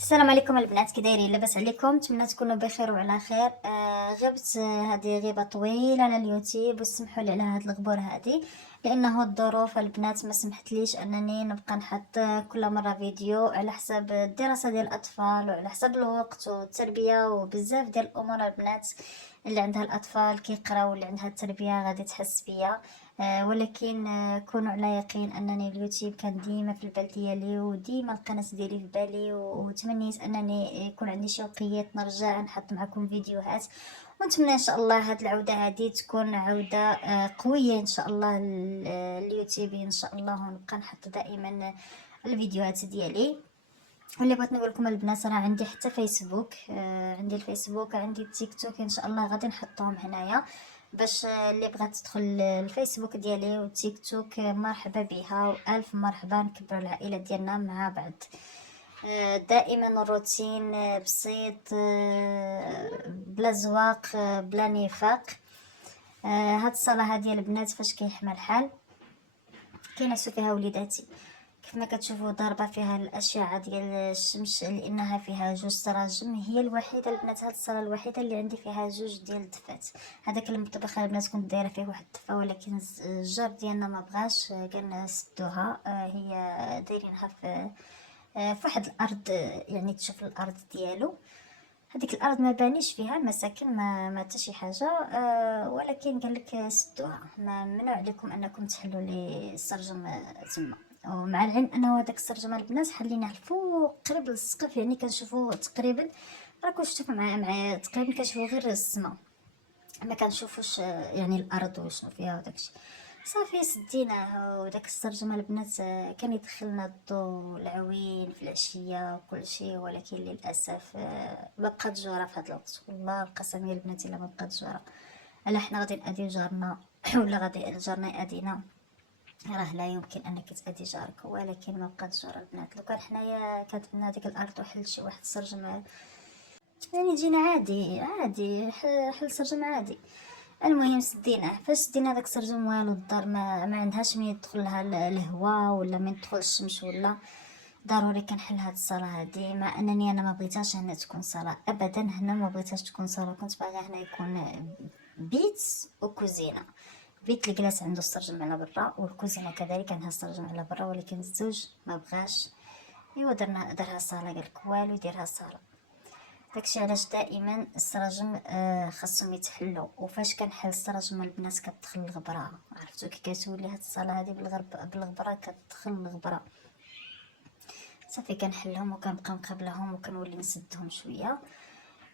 السلام عليكم البنات، كي دايرين؟ لاباس عليكم؟ نتمنى تكونوا بخير وعلى خير. غبت هذه غيبه طويله على اليوتيوب، وسمحوا لي على هذا الغبور هذه، لانه الظروف البنات ما سمحتليش انني نبقى نحط كل مره فيديو على حساب الدراسه ديال الاطفال وعلى حساب الوقت والتربيه وبزاف ديال الامور. البنات اللي عندها الاطفال كيقراو واللي عندها التربيه غادي تحس بيا. ولكن كونوا على يقين انني اليوتيوب كان ديما في البال ديالي، وديما القناه ديالي في بالي، وتمنيت انني يكون عندي شوقيات نرجع نحط معكم فيديوهات. ونتمنى ان شاء الله هاد العوده هذه تكون عوده قويه ان شاء الله اليوتيوب ان شاء الله، ونبقى نحط دائما الفيديوهات ديالي. واللي بغيت نقول لكم البنات، راه عندي حتى فيسبوك، عندي الفيسبوك، عندي التيك توك، ان شاء الله غادي نحطهم هنايا باش اللي بغات تدخل الفيسبوك ديالي والتيك توك مرحبا بها والف مرحبا. نكبروا العائله ديالنا مع بعض. دائما الروتين بسيط، بلا زواق، بلا نفاق. هاد الصلاه هادي البنات فاش كيحمى الحال كينعسوا فيها وليداتي. كيف ما كتشوفوا ضاربه فيها الاشعه ديال الشمس، لانها فيها جوج سراجم. هي الوحيده البنات، هاد الصاله الوحيده اللي عندي فيها جوج ديال الدفات. هذاك المطبخ البنات كنت دايره فيه واحد الدفه، ولكن الجار ديالنا ما بغاش، قالنا سدوها. هي دايرينها في واحد الارض، يعني تشوف الارض ديالو. هذيك الارض ما بانيش فيها مساكن، ما حتى شي حاجه. ولكن قال لك سدوها، ما ممنوع عليكم انكم تحلوا لي السرجم تما. ومع العلم انه هذاك السرجم البنات حليناه الفوق قريب للسقف، يعني كنشوفوا تقريبا، راكم شفتوا مع تقريبا كنشوفوا غير السما، ما كنشوفوش يعني الارض وشنو فيها وداكشي. صافي سديناه، وداك السرجم البنات كان يدخلنا الضوء العوين في العشيه وكل شيء، ولكن للاسف ما بقات جوره في هذا الوقت. والله القسم يا البنات الا ما بقات جوره، الا حنا غادي نأذيو جارنا ولا غادي جارنا يأذينا، راه لا يمكن انك تأذي جارك. ولكن ما بقات جوره البنات. لو كان حنايا كانت عندنا ديك الارض وحل شي واحد السرجم، يعني جينا عادي عادي، حل سرجم عادي. المهم سديناه. فاش سدينا داك السرجم والو الدار ما عندهاش من يدخل لها الهواء ولا من يدخل الشمس، ولا ضروري كنحل هاد الصاله هادي. مع انني انا ما بغيتهاش هنا تكون صاله ابدا، هنا ما بغيتهاش تكون صاله، كنت باغي هنا يكون بيت وكوزينه. بيت اللي جلاس عنده السرجم على برا، والكوزينه كذلك عندها السرجم على برا، ولكن الزوج ما بغاش. ايوا دارها صاله، قالك والو يديرها صاله. داكشي علاش دائما السراجم خاصهم يتحلوا. وفاش كنحل السراجم البنات كتدخل الغبره، عرفتو كي كتولي هاد الصاله هادي بالغبره كتدخل الغبره. صافي كنحلهم وكنبقى مقابلهم وكنولي نسدهم شويه.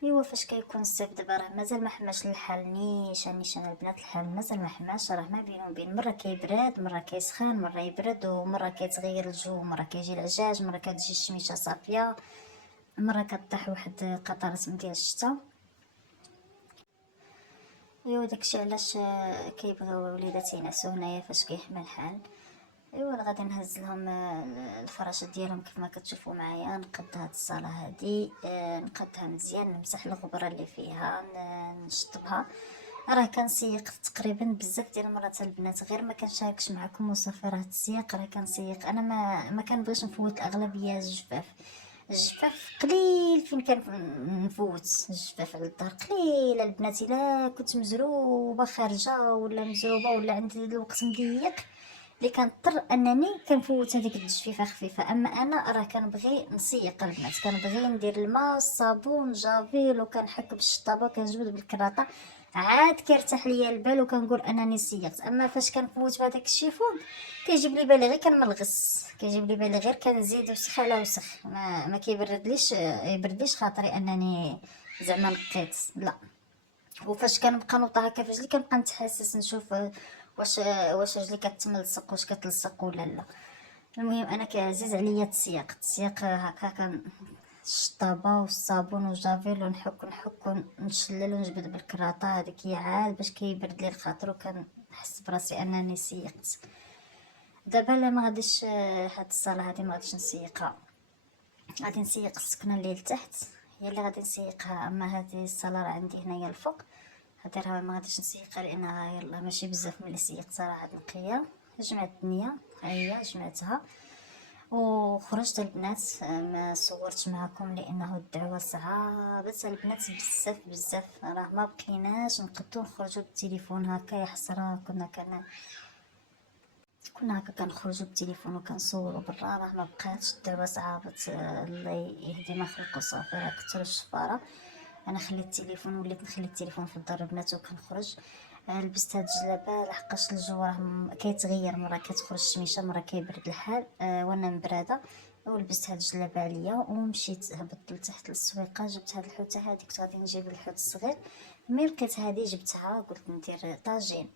ايوا فاش كيكون الصيف دابا راه مازال ما حماش الحال نيشان البنات، الحال مازال ما حماش، راه ما بين وبين، مره كيبرد مره كيسخن، مره يبرد ومره كيتغير الجو، مره كيجي العجاج، مره كتجي الشميشه صافيه، مره كطيح واحد قطرات من ديال الشتا. ايوا داكشي علاش كيبغيو وليداتي ينعسو هنايا فاش كيحمى الحال. ايوا انا غادي نهز لهم الفراشات ديالهم كيف ما كتشوفوا معايا. نقد هاد الصاله هادي، نقدها مزيان، نمسح الغبره اللي فيها، نشطبها. راه كنسيق تقريبا بزاف ديال المرات البنات، غير ما كنشاركش معكم وصافي. راه التسييق راه كنسيق انا، ما كنبغيش نفوت الاغلبيه الجفاف. الجفاف قليل فين كان نفوت الجفاف على الدار، قليل البنات. الا كنت مزروبه خارجه ولا مزروبه ولا عندي الوقت مضيق، اللي كنضطر انني كنفوت هذيك التجفيفه خفيفه. اما انا راه كنبغي نسيق البنات، كنبغي ندير الماء الصابون جافيل، وكنحك بالشطابه وكنجبد بالكراطه، عاد كيرتاح ليا البال وكنقول انني سيقت. اما فاش كنفوت بهذاك الشيفون كيجيب لي بالي غير كنملغس، كيجيب لي بالي غير كنزيد وسخ على وسخ، ما كيبردليش يبردليش خاطري انني زعما نقيت، لا. وفاش كنبقى نوض هكا في رجلي كنبقى نتحسس نشوف واش رجلي كتملصق، واش كتلصق ولا لا. المهم انا كعزيز عليا التسياق هكا، الشطابه والصابون وجافيل، ونحك ونشلل ونجبد بالكراطه. هذيك هي عاد باش كيبرد لي الخاطر وكنحس براسي انني سيقت. دابا لا ما غاديش هاد الصاله هادي ما غاديش نسيقها، غادي نسيق السكنه اللي لتحت، هي اللي غادي نسيقها. اما هذه الصاله راه عندي هنايا الفوق، هادي راه ما غاديش نسيقها لانها يلا ماشي بزاف ملي سيقتها راه عاد نقيه. جمعت الدنيا، ها هي جمعتها. وخرجت البنات. ما صورتش معكم لانه الدعوه صعابت البنات بزاف بزاف، راه ما بقيناش نقدو نخرجوا بالتليفون هكا. يا حسره، كنا هكا كنخرجوا بالتليفون وكنصوروا برا، راه ما بقاتش الدعوه صعابت. الله يهدي ما خلق وصافي، راه كثر الشفاره. انا خليت التليفون، وليت نخلي التليفون في الدار البنات وكنخرج. لبست هاد الجلابه لحقاش الجو راه كيتغير، مره كتخرج الشميشه، مره كيبرد الحال. وانا مبراده، ولبست هاد الجلابه عليا ومشيت هبطت لتحت للسويقه. جبت هاد الحوته هادي، كنت غادي نجيب الحوت الصغير، مي لقيت هادي جبتها. قلت ندير طاجين.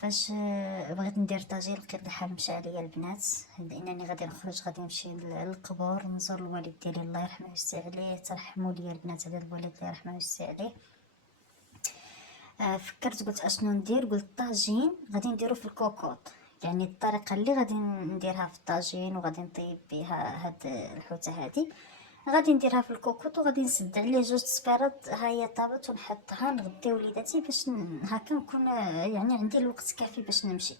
فاش بغيت ندير طاجين لقيت الحال مشى عليا البنات، لانني غادي نخرج، غادي نمشي للقبور نزور الوالد ديالي الله يرحمه ويسع عليه. ترحموا لي البنات على الوالد الله يرحمه ويسع عليه. فكرت قلت اشنو ندير، قلت طاجين غادي نديرو في الكوكوط. يعني الطريقه اللي غادي نديرها في الطاجين وغادي نطيب بها هاد الحوته هادي، غادي نديرها في الكوكوط وغادي نسد عليه جوج سبارات. ها هي طابت ونحطها نغدي وليداتي باش هكا نكون يعني عندي الوقت كافي باش نمشي،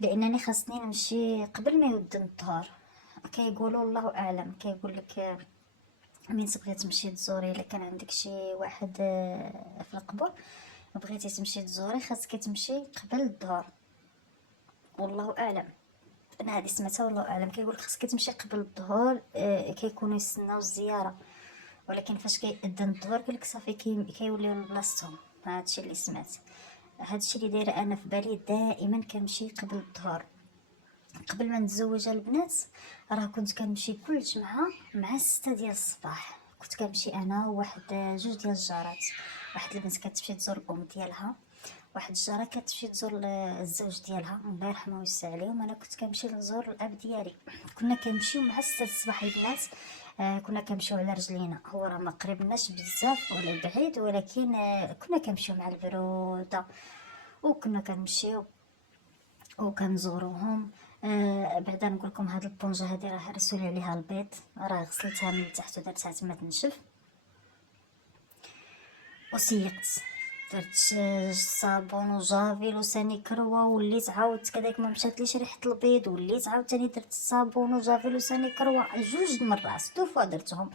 لانني خاصني نمشي قبل ما يودن الظهر. كيقولوا الله اعلم، كيقول لك من تبغي تمشي تزوري، الا كان عندك شي واحد في القبور بغيتي تمشي تزوري، خاصك تمشي قبل الظهر. والله اعلم، انا هذه سمعتها والله اعلم. كيقول لك خاصك تمشي قبل الظهر. كيكونوا يستناو الزياره، ولكن فاش كيأذن الظهر قالك صافي كيوليو لبلاصتهم. هادشي اللي سمعت، هادشي اللي دايره انا في بالي. دائما كنمشي قبل الظهر. قبل ما نتزوج البنات راه كنت كنمشي كل جمعه مع 6 ديال الصباح. كنت كنمشي انا وواحد جوج ديال الجارات. واحد البنت كتمشي تزور الام ديالها، واحد الجاره كتمشي تزور الزوج ديالها الله يرحمه ويسع عليهم. انا كنت كنمشي نزور الاب ديالي. كنا كنمشيو مع 6 الصباح البنات. كنا كنمشيو على رجلينا، هو راه ما قريبناش بزاف ولا بعيد، ولكن كنا كنمشيو مع البروده وكنا كنمشيو وكنزوروهم. بعدا نقول لكم هاد البونجه هادي راه رسولي عليها البيض، راه غسلتها من التحت ودرتها تما تنشف وسيقت. درت الصابون وجافيل وساني كروه، وليت عاودت كذاك ما مشاتليش ريحه البيض، وليت عاوتاني درت الصابون وجافيل وساني كروه جوج المرات دو فوا درتهم.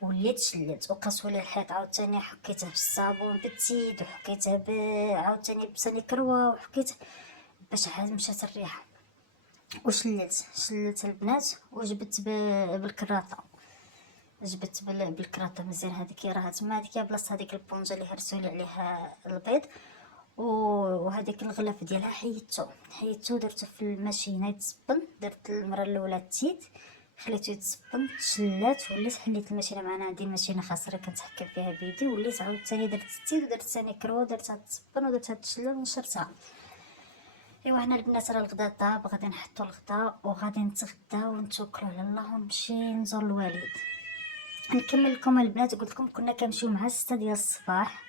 وليت شلت وقصولي الحيط عاوتاني حكيته بالصابون بالتيد، وحكيته عاوتاني بساني كروه وحكيته باش عاد مشات الريحه. شلت البنات وجبت بالكراطه. جبت بالكراطه مزيان. هذيك راها تما، هذيك بلاصه هذيك البونجه اللي هرسولي عليها البيض، وهذيك الغلاف ديالها حيدتو درتو في الماشينه يتسبن. درت المره الاولى التيت، خليته يتسبن، تشلات، وليت حليت الماشينه معنا. عندي الماشينه خاصه كنتحكم فيها بيدي. وليت عاوتاني درت التيت ودرت ثاني كرو، درتها تسبن ودرتها تشلل ونشرتها. ايوا هنا البنات راه الغدا طاب، غادي نحطو الغدا وغادي نتغداو ونتوكلوا على الله ونمشي نزور الوالد. نكمل لكم البنات. قلت لكم كنا كنمشيو مع 6 ديال الصباح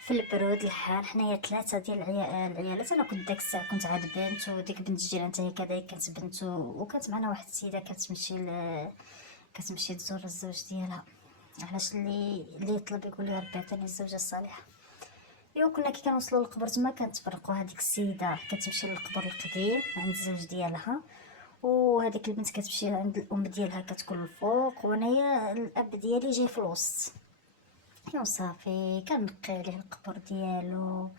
في البرود الحال، حنايا 3 ديال العيالات. انا كنت داك الساعه كنت عاد بنت، وديك بنت الجيران حتى هي كذلك كانت بنت، وكانت معنا واحد السيده كتمشي تزور الزوج ديالها. علاش اللي يطلب يقول لي ربي عطيني الزوجه الصالحه. ايوا كنا كي كنوصلوا للقبر تما كنتفرقوا. هذيك السيده كتمشي للقبر القديم عند الزوج ديالها، وهذيك البنت كتمشي عند الام ديالها كتكون الفوق، وانايا الاب ديالي جاي في الوسط. ايوا صافي كنقي عليه القبر ديالو.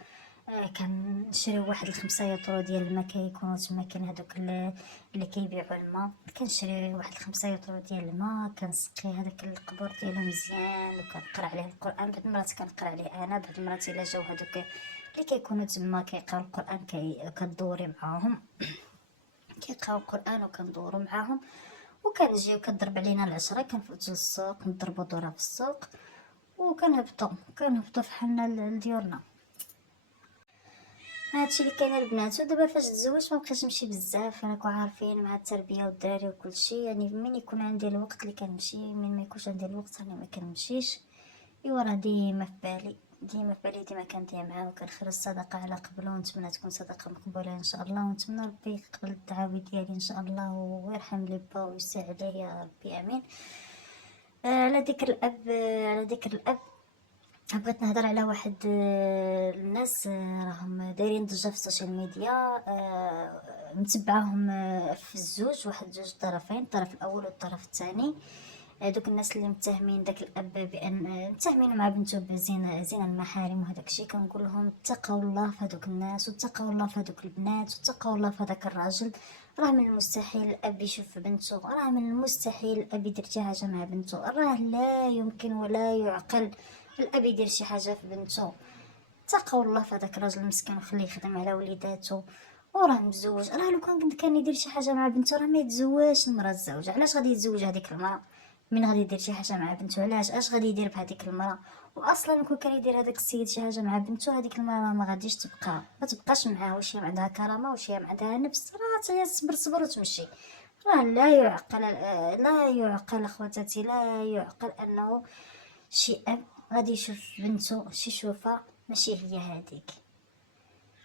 كنشريو واحد ال5 يطرو ديال الماء، كيكونوا تما كاين هذوك اللي كيبيعوا الماء. كنشري واحد ال5 يطرو ديال الماء، كنسقي هذاك القبر ديالو مزيان، وكنقرا عليه القران. بعض المرات كنقرا عليه انا، بعض المرات الا جاو هذوك اللي كيكونوا تما كيقراو القران كدوري معاهم، كيقراو القران وكندورو معاهم. وكنجيو كضرب علينا العشرة، كنفوتو للسوق نضربو دورة في السوق، وكنهبطو فحالنا لديورنا. هادشي اللي كاين البنات. ودابا فاش تزوجت ما بقيتش نمشي بزاف، راكو عارفين مع التربيه والدراري وكل شيء. يعني من يكون عندي الوقت اللي كنمشي، من ما يكونش عندي الوقت راني ما كنمشيش. ايوا راه ديما في بالي، ديما كندير معاه. وكنخير الصدقه على قبل، ونتمنى تكون صدقه مقبوله ان شاء الله، ونتمنى ربي يقبل الدعاوي ديالي ان شاء الله، ويرحم لي با ويسع عليه يا ربي امين. على ذكر الاب، بغيت نهضر على واحد الناس راهم دايرين ضجة في السوشيال ميديا. متبعاهم في الزوج، واحد زوج طرفين، الطرف الاول والطرف الثاني. دوك الناس اللي متهمين داك الاب بان متهمين مع بنته زنا المحارم وهداك الشيء، كنقول لهم اتقوا الله في هذوك الناس، واتقوا الله في هذوك البنات، واتقوا الله في هذاك الراجل. راه من المستحيل الاب يشوف بنته، راه من المستحيل الاب يدير شي حاجه مع بنته، راه لا يمكن ولا يعقل الاب يدير شي حاجه في بنته. اتقوا الله في هذاك الراجل المسكين وخليه يخدم على وليداتو، وراه متزوج. راه لو كان يدير شي حاجه مع بنته راه ما يتزوجش المراه الزوجه. علاش غادي يتزوج هذيك المراه من غادي يدير شي حاجه مع بنته؟ علاش اش غادي يدير بهذيك المراه؟ واصلا كون كان يدير هذاك السيد شي حاجه مع بنته، هذيك المراه ما غاديش تبقى، ما تبقاش معاه. واش هي ما عندها كرامه؟ واش هي ما عندها نفس؟ راه هي تصبر صبر وتمشي. راه لا يعقل، لا يعقل اخواتاتي، لا يعقل انه شي اب غادي يشوف بنته شي شوفه ماشي هي هذيك.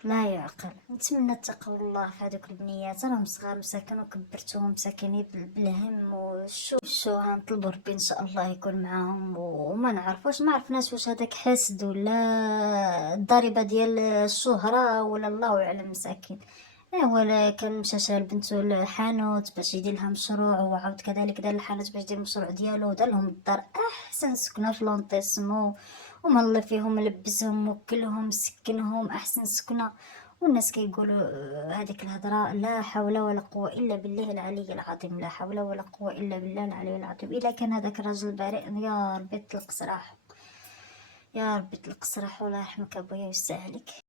لا يعقل. نتمنى تقوا الله في هذوك البنيات، راهم صغار مساكن وكبرتوهم مساكن بالهم. وشو هنطلبوا ربي ان شاء الله يكون معاهم. وما نعرفوش، ما عرفناش واش هذاك حسد ولا الضريبه ديال الشهره ولا الله اعلم مساكن. ولا كان مشى شرا لبنتو الحانوت باش يدير لها مشروع، وعاود كذلك دار الحانوت باش يدير المشروع ديالو، دار لهم الدار احسن سكنه في لونطيسمو، ومهلا فيهم، لبسهم وكلهم سكنهم احسن سكنه. والناس كيقولوا هذيك الهضره. لا حول ولا قوه الا بالله العلي العظيم، لا حول ولا قوه الا بالله العلي العظيم. الا كان هذاك الرجل بريء يا ربي طلق سراحه، يا ربي طلق سراحه. الله يرحمك ابويا ويسع عليك.